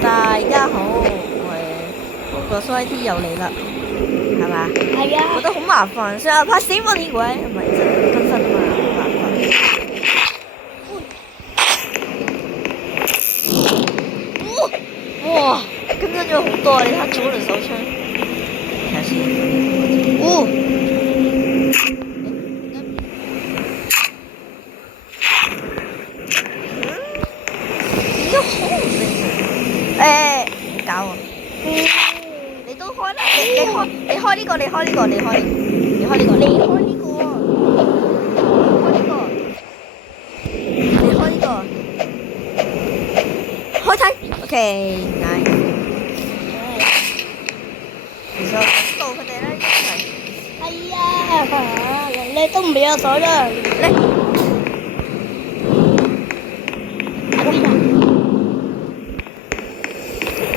大家好，我係嗰個 IT 又嚟啦，係嘛？係啊，覺得好麻煩，成日拍死我呢鬼，唔係真係更新啊嘛，好麻煩。哇，更新咗好多啊！你睇住我哋手槍，睇下先。點解好唔正常？唔搞啊！你都開啦，你開呢個，你開呢個，你開呢個，你開呢個，你開呢個，你開呢個，開睇，OK，nice。其實我導佢哋咧一齊，係啊，你都唔俾我水啦。嚟，喺邊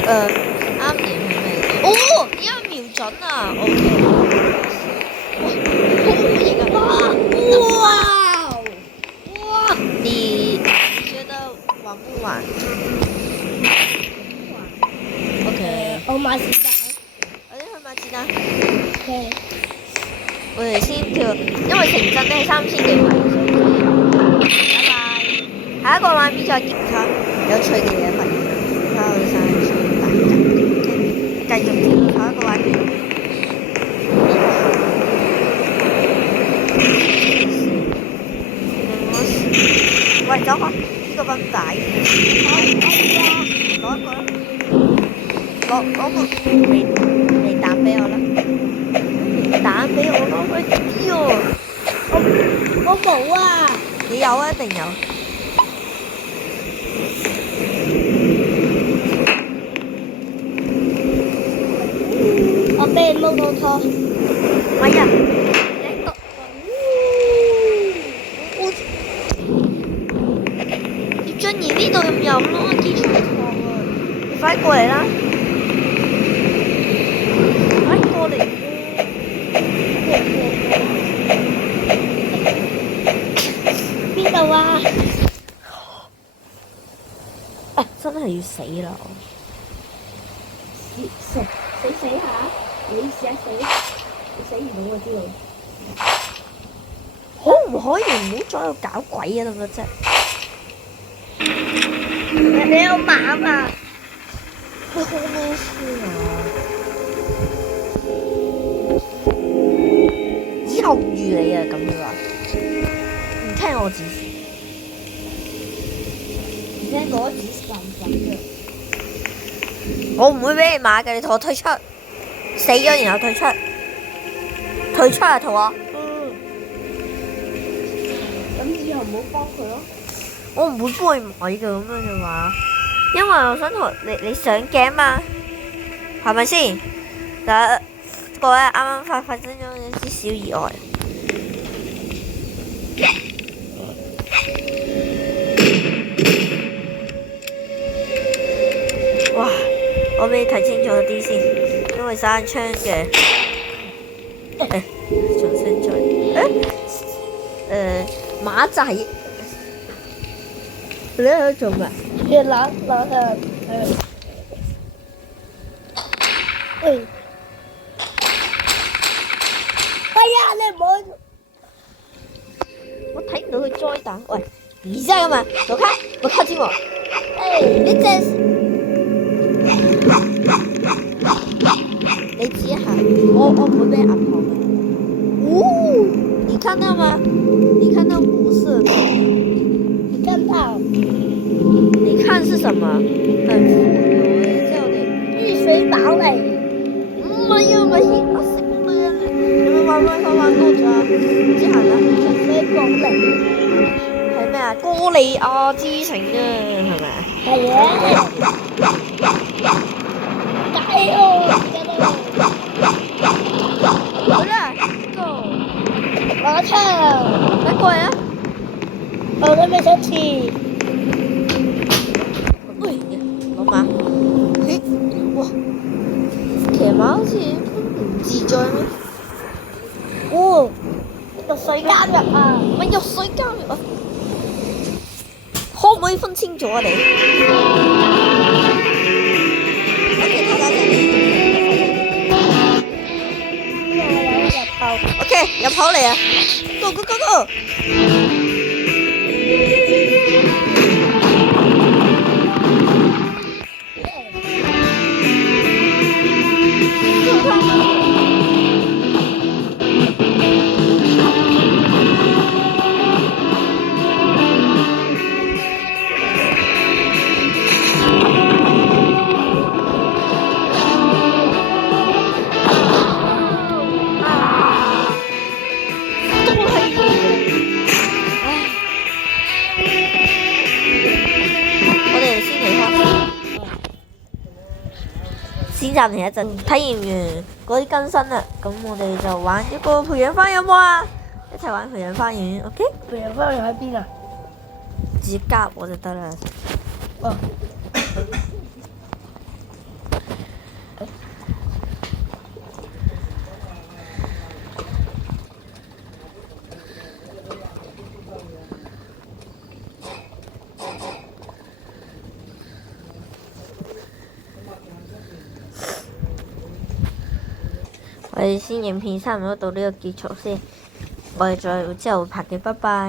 啊？啱點係咩？哦，而家瞄準啊，OK。哇，好型啊！哇！哇！你覺得玩不玩？OK，我買子彈。我哋去買子彈。 OK。我哋先跳，因為城鎮咧係3000幾米，所以拜拜。下一個畫面再見下有趣嘅嘢發現啦，睇下我哋山上大吉，繼續跳下一個畫面。喂，走開！呢個繃帶，攞一個啦，攞個嚟彈俾我啦，彈俾我咯，喂，知喎，我冇啊！你有啊，一定有。我俾你摸到錯。喂呀！葉俊賢呢度咁飲咯，機場堂啊！你快過嚟啦！快過嚟！邊度啊？真係要死啦！死下，你試下死，你死唔到我知道。可唔可以唔好再喺度搞鬼啊？得唔得啫？你有馬啊？佢好咩事啊？以後唔預你啊！咁樣話，唔聽我指示，唔聽我指示咁嘅。我唔會俾你買嘅，你同我退出，死咗然後退出，退出啊，同我。咁以後唔好幫佢咯。我唔會幫你買嘅咁樣嘅話，因為我想同你上鏡嘛，係咪先？嗱，不過咧啱啱發生咗一啲小意外。哇！我俾你睇清楚啲先，因為閂窗嘅。重新再。馬仔。你喺度做咩？要攞喂！哎呀，你唔好！我睇唔到佢災彈。喂，你在幹嘛？走開！不靠近我！哎，你真是！你指一下，我唔會俾人壓跑的。哦，你看到嗎？你看到紅色的？你看到？你看是什麼？很富有誒，叫你玉水堡嚟。唔係啊，咪我識咩？你咪玩多咗啊？唔知行啦。玉水堡嚟。係咩啊？歌利亞之城啊，係咪啊？係啊。加油！好啦，Go！攞槍！快過嚟啊！我都未想試。喂，老馬，嘿，哇，騎馬好似唔自在咩？哦，入水監獄啊！咪入水監獄啊！可唔可以分清楚啊你？入口嚟啊！Go go go go！先暫停一陣，體驗完嗰啲更新啦，咁我哋就玩一個培養花有冇啊？一齊玩培養花園 ，OK？培養花園喺邊啊？自己夾我就得啦。哦。我哋先影片差唔多到呢個結束先，我哋再之後拍嘅，拜拜。